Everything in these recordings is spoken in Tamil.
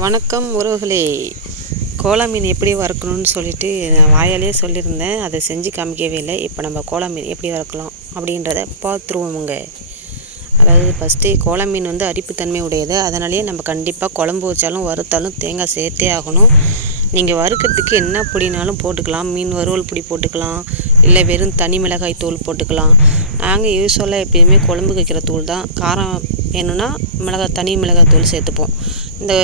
வணக்கம் உறவுகளே. கோலா மீன் எப்படி வறுக்கணும்னு சொல்லிட்டு நான் வாயாலேயே சொல்லியிருந்தேன். அதை செஞ்சு காமிக்கவே இல்லை. இப்போ நம்ம கோலா மீன் எப்படி வறுக்கலாம் அப்படின்றத பார்த்துருவோமுங்க. அதாவது ஃபஸ்ட்டு கோலா மீன் வந்து அரிப்புத்தன்மை உடையது. அதனாலேயே நம்ம கண்டிப்பாக குழம்பு வச்சாலும் வறுத்தாலும் தேங்காய் சேர்த்தே ஆகணும். நீங்கள் வறுக்கிறதுக்கு என்ன பொடினாலும் போட்டுக்கலாம். மீன் வறுவல் பொடி போட்டுக்கலாம், இல்லை வெறும் தனி மிளகாய் தூள் போட்டுக்கலாம். நாங்கள் யூஸ்வலாக எப்பயுமே குழம்புக்கு வைக்கிற தூள் தான். காரம் வேணும்னா தனி மிளகாய் தூள் சேர்த்துப்போம். இந்த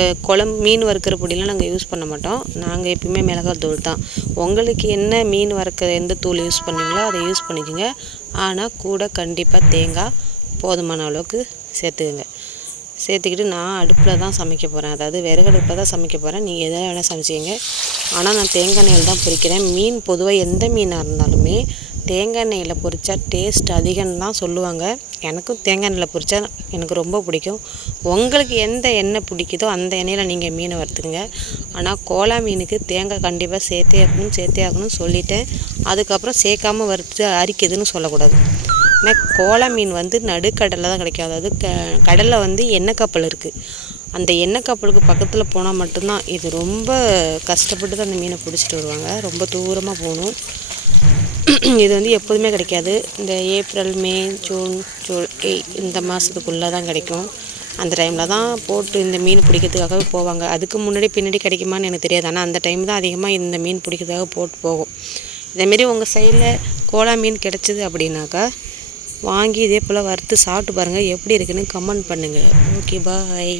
மீன் வறுக்கிற பொடியெலாம் நாங்கள் யூஸ் பண்ண மாட்டோம். நாங்கள் எப்பயுமே மிளகாய் தூள் தான். உங்களுக்கு என்ன மீன் வறுக்கிற எந்த தூள் யூஸ் பண்ணுவீங்களோ அதை யூஸ் பண்ணிக்கோங்க. ஆனால் கூட கண்டிப்பாக தேங்காய் போதுமான அளவுக்கு சேர்த்துக்கிட்டு நான் அடுப்பில் தான் சமைக்க போகிறேன். அதாவது விறகு அடுப்பில் தான் சமைக்க போகிறேன். நீங்கள் எதை வேணால் சமைச்சிங்க. ஆனால் நான் தேங்காய் எண்ணெயில் தான் பொரிக்கிறேன். மீன் பொதுவாக எந்த மீனாக இருந்தாலுமே தேங்காய் எண்ணெயில் பொரித்தா டேஸ்ட் அதிகம்னு தான் சொல்லுவாங்க. எனக்கும் தேங்காய் எண்ணெயில் பொரித்தா எனக்கு ரொம்ப பிடிக்கும். உங்களுக்கு எந்த எண்ணெய் பிடிக்குதோ அந்த எண்ணெயில் நீங்கள் மீனை வறுத்துக்குங்க. ஆனால் கோலா மீனுக்கு தேங்காய் கண்டிப்பாக சேர்த்தே ஆகணும்னு சொல்லிவிட்டேன். அதுக்கப்புறம் சேர்க்காமல் வறுத்து அரிக்குதுன்னு சொல்லக்கூடாது. ஏன்னா கோலா மீன் வந்து நடுக்கடலில் தான் கிடைக்கும். அதாவது கடலில் வந்து எண்ணெய் கப்பல் இருக்குது. அந்த எண்ணெய் கப்பலுக்கு பக்கத்தில் போனால் மட்டும்தான். இது ரொம்ப கஷ்டப்பட்டு தான் அந்த மீனை பிடிச்சிட்டு வருவாங்க. ரொம்ப தூரமாக போகணும். இது வந்து எப்போதுமே கிடைக்காது. இந்த ஏப்ரல், மே, ஜூன், ஜூலை இந்த மாதத்துக்குள்ளே தான் கிடைக்கும். அந்த டைமில் தான் போட்டு இந்த மீன் பிடிக்கிறதுக்காகவே போவாங்க. அதுக்கு முன்னாடி பின்னாடி கிடைக்குமான்னு எனக்கு தெரியாது. ஆனால் அந்த டைம் தான் அதிகமாக இந்த மீன் பிடிக்கிறதுக்காக போட்டு போகும். இதேமாரி உங்கள் சைடில் கோலா மீன் கிடச்சிது அப்படின்னாக்கா வாங்கி இதே போல் வறுத்து சாப்பிட்டு பாருங்கள். எப்படி இருக்குன்னு கமெண்ட் பண்ணுங்கள். ஓகே, பாய்.